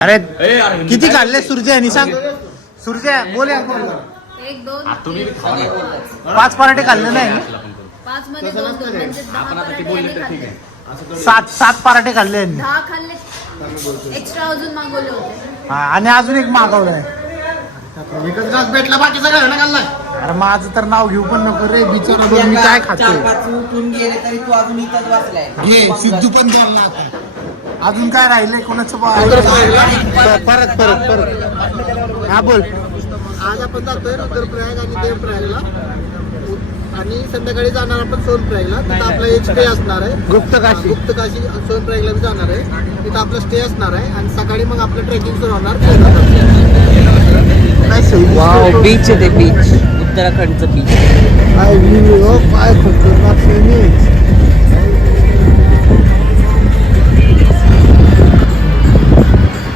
अरे किती काढले सूर्य आणि सांग सूर्य बोल यार. 1 2 5 पराठे खाल्ले नाही 5 मध्ये 2 म्हणजे 10 पराठे खाल्ले. 7 पराठे खाल्ले यांनी. 10 खाल्ले एक्स्ट्रा अजून मागवले होते. हा आणि अजून एक मागवलंय. एकच ग्लास भेटला बाकी सगळं ना खाल्लाय. अरे माझं तर नाव घेऊ पण नको रे बिचारा. मी काय खातो उठून गेले तरी तू अजून इथंच वाचलाय. घे सिद्धू पण बोलला आता. अजून काय राहिलंय कोणाचं परत हा बोल. आज आपण जातोय रुद्रप्रयाग आणि देवप्रयागला आणि संध्याकाळी जाणार आपण सोनप्रयागला. तिथं आपला एक स्टे असणार आहे. गुप्तकाशी सोनप्रयागला बी जाणार आहे. तिथं आपला स्टे असणार आहे आणि सकाळी मग आपलं ट्रेकिंग सुरू होणार. बीच आहे ते बीच उत्तराखंडचं बीच. काय खतरनाक